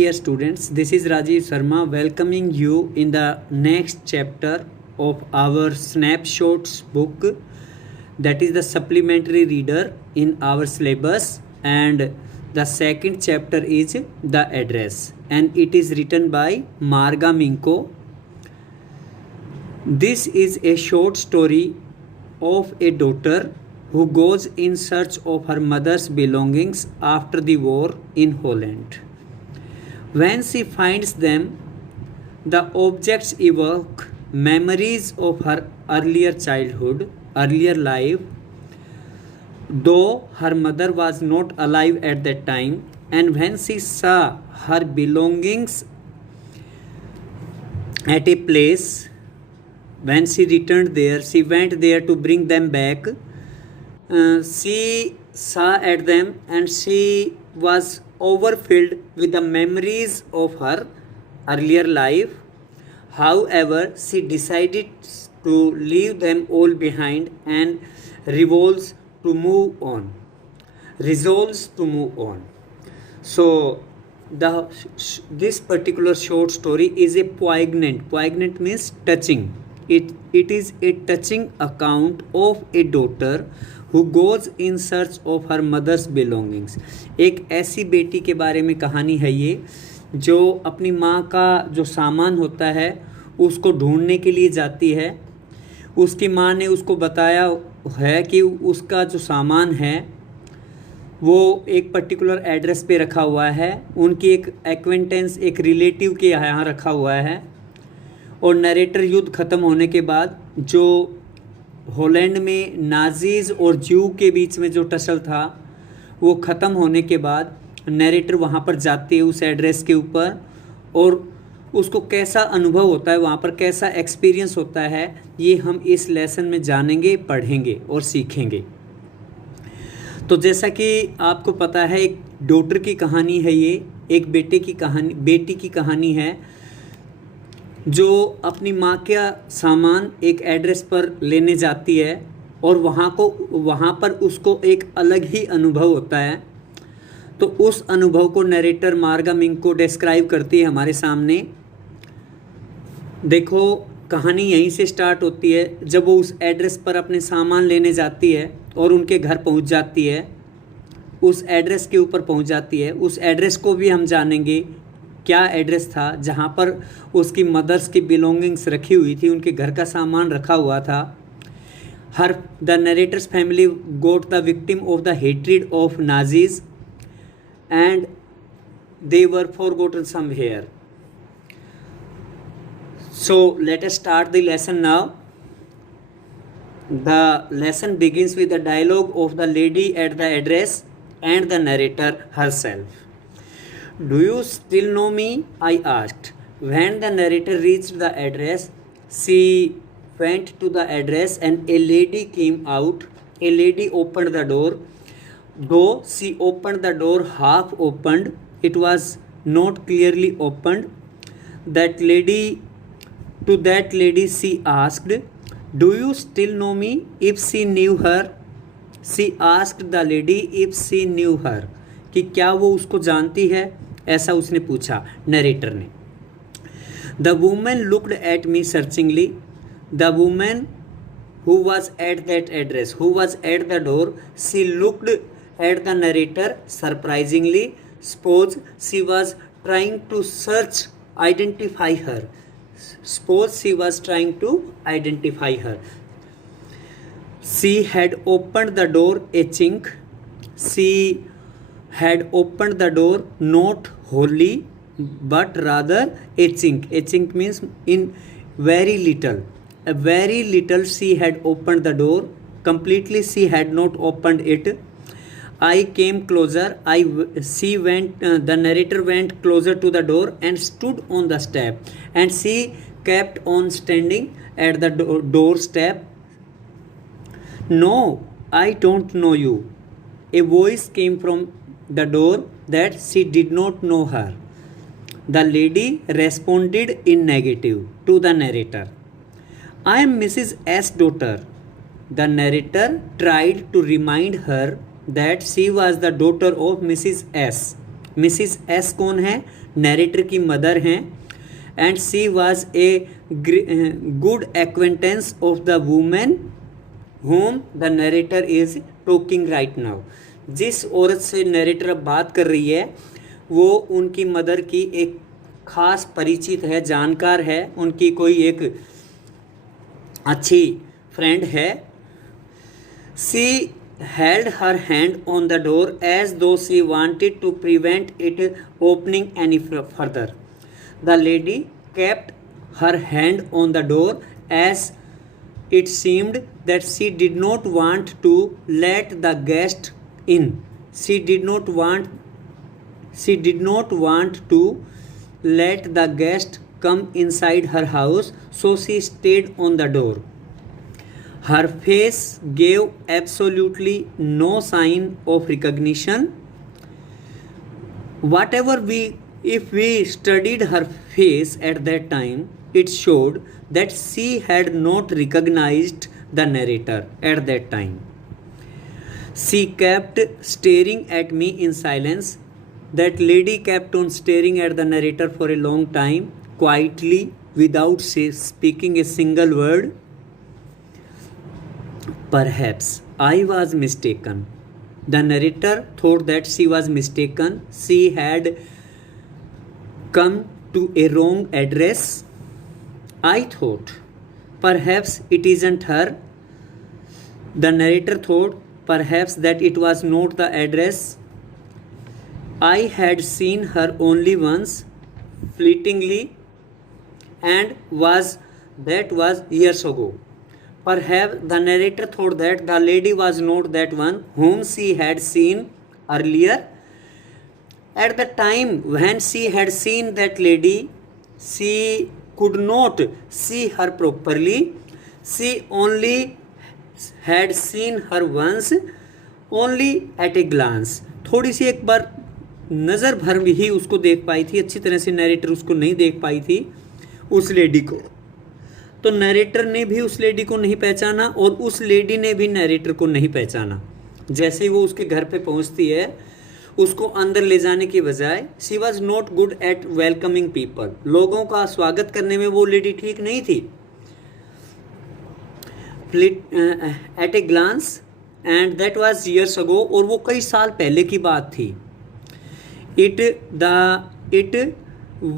Dear students, this is Rajiv Sharma welcoming you in the next chapter of our snapshots book, that is the supplementary reader in our syllabus, and the second chapter is the address, and it is written by Marga Minko. This is a short story of a daughter who goes in search of her mother's belongings after the war in Holland. When she finds them, the objects evoke memories of her earlier childhood, earlier life, though her mother was not alive at that time. And when she saw her belongings at a place, when she returned there, she went there to bring them back. She saw at them and she was overfilled with the memories of her earlier life. However, she decided to leave them all behind and resolves to move on. So, this particular short story is a poignant. Poignant means touching. It is a touching account of a daughter who goes in search of her mother's belongings. एक ऐसी बेटी के बारे में कहानी है ये, जो अपनी माँ का जो सामान होता है उसको ढूंढने के लिए जाती है. उसकी माँ ने उसको बताया है कि उसका जो सामान है वो एक पर्टिकुलर एड्रेस पे रखा हुआ है, उनकी एक एक्वेंटेंस, एक रिलेटिव के यहाँ रखा हुआ है. और नरेटर युद्ध ख़त्म होने के बाद, जो हॉलैंड में नाजीज़ और ज्यू के बीच में जो टसल था वो ख़त्म होने के बाद नरेटर वहाँ पर जाती है उस एड्रेस के ऊपर, और उसको कैसा अनुभव होता है, वहाँ पर कैसा एक्सपीरियंस होता है, ये हम इस लेसन में जानेंगे, पढ़ेंगे और सीखेंगे. तो जैसा कि आपको पता है, एक डॉटर की कहानी है ये, एक बेटी की कहानी है जो अपनी माँ का सामान एक एड्रेस पर लेने जाती है, और वहाँ पर उसको एक अलग ही अनुभव होता है. तो उस अनुभव को नरेटर मार्गा मिंको डिस्क्राइब करती है हमारे सामने. देखो, कहानी यहीं से स्टार्ट होती है, जब वो उस एड्रेस पर अपने सामान लेने जाती है और उनके घर पहुँच जाती है, उस एड्रेस के ऊपर पहुँच जाती है. उस एड्रेस को भी हम जानेंगे क्या एड्रेस था जहाँ पर उसकी मदर्स की बिलोंगिंग्स रखी हुई थी, उनके घर का सामान रखा हुआ था. The narrator's family goat the victim of the hatred of Nazis and they were forgotten somewhere. So let us start the lesson now. The lesson begins with the dialogue of the lady at the address and the narrator herself. Do you still know me? I asked. When the narrator reached the address, she went to the address and a lady came out. A lady opened the door. Though she opened the door half opened, it was not clearly opened. To that lady she asked, Do you still know me? If she knew her. She asked the lady if she knew her. कि क्या वो उसको जानती है, ऐसा उसने पूछा narrator ने. The woman looked at me searchingly. The woman who was at that address, who was at the door, she looked at the narrator surprisingly. Suppose she was trying to identify her. She had opened the door a chink. She had opened the door not wholly, but rather a chink. A chink means in very little. A very little she had opened the door. Completely she had not opened it. I came closer. The narrator went closer to the door and stood on the step. And she kept on standing at the doorstep. No, I don't know you. A voice came from the door that she did not know her. The lady responded in negative to the narrator. I am Mrs. S. daughter. The narrator tried to remind her that she was the daughter of Mrs. S. Mrs. S कौन है? Narrator की mother हैं, and she was a good acquaintance of the women whom the narrator is talking right now. जिस औरत से narrator अब बात कर रही है वो उनकी मदर की एक खास परिचित है, जानकार है, उनकी कोई एक अच्छी फ्रेंड है। She held her hand on the door as though she wanted to prevent it opening any further. The lady kept her hand on the door as it seemed that she did not want to let the guest in. She did not want to let the guest come inside her house, so she stayed on the door. Her face gave absolutely no sign of recognition. If we studied her face at that time, it showed that she had not recognized the narrator at that time. She kept staring at me in silence. That lady kept on staring at the narrator for a long time, quietly, without speaking a single word. Perhaps I was mistaken. The narrator thought that she was mistaken. She had come to a wrong address. I thought, perhaps it isn't her. The narrator thought, perhaps that it was not the address. I had seen her only once, fleetingly, and that was years ago. Perhaps the narrator thought that the lady was not that one whom she had seen earlier. At the time when she had seen that lady, she could not see her properly. She only had seen her once, only at a glance. थोड़ी सी एक बार नज़र भर ही उसको देख पाई थी, अच्छी तरह से नरेटर उसको नहीं देख पाई थी उस लेडी को। तो नरेटर ने भी उस लेडी को नहीं पहचाना और उस लेडी ने भी नरेटर को नहीं पहचाना। जैसे ही वो उसके घर पे पहुंचती है, उसको अंदर ले जाने की बजाय she was not good at welcoming people, लोगों का स्वागत करने में वो लेडी ठीक नहीं थी। At a glance, and that was years ago, और वो कई साल पहले की बात थी। It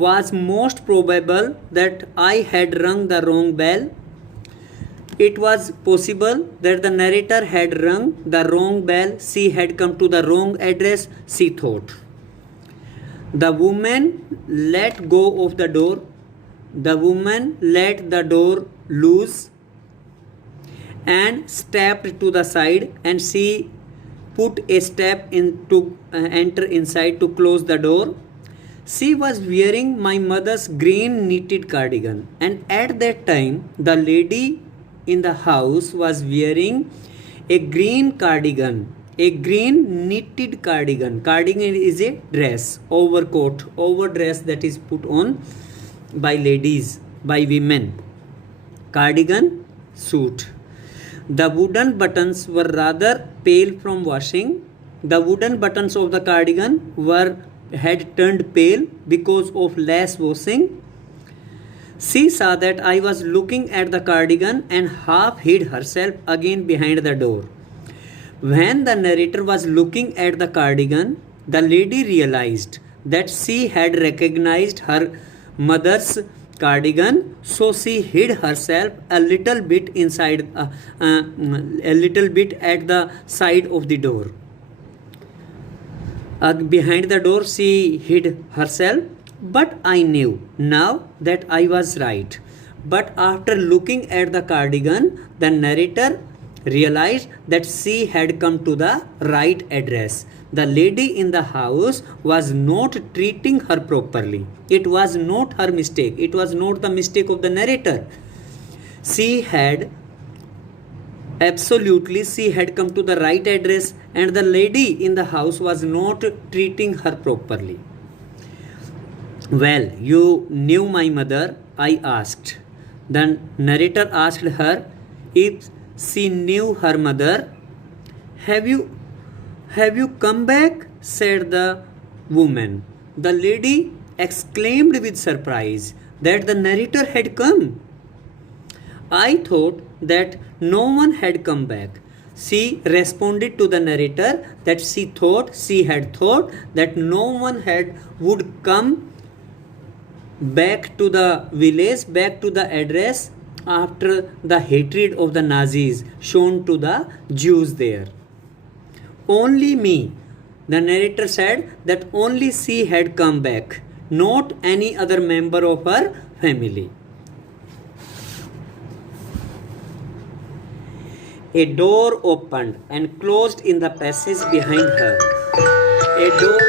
was most probable that I had rung the wrong bell. It was possible that the narrator had rung the wrong bell. She had come to the wrong address, she thought. The woman let go of the door. The woman let the door loose and stepped to the side, and she put a step in to enter inside to close the door. She was wearing my mother's green knitted cardigan, and at that time the lady in the house was wearing a green cardigan, a green knitted cardigan. Cardigan is a dress, overcoat, overdress that is put on by ladies, by women. Cardigan, suit. The wooden buttons were rather pale from washing. The wooden buttons of the cardigan had turned pale because of less washing. She saw that I was looking at the cardigan and half hid herself again behind the door. When the narrator was looking at the cardigan, the lady realized that she had recognized her mother's cardigan, so she hid herself a little bit inside, a little bit at the side of the door. Behind the door she hid herself, but I knew now that I was right. But after looking at the cardigan, the narrator realized that she had come to the right address. The lady in the house was not treating her properly. It was not her mistake. It was not the mistake of the narrator. She had come to the right address, and the lady in the house was not treating her properly. Well, you knew my mother, I asked. The narrator asked her if she knew her mother. Have you come back? Said the woman. The lady exclaimed with surprise that the narrator had come. I thought that no one had come back. She responded to the narrator that she had thought that no one would come back to the village, back to the address after the hatred of the Nazis shown to the Jews there. Only me. The narrator said that only she had come back, not any other member of her family. A door opened and closed in the passage behind her. A door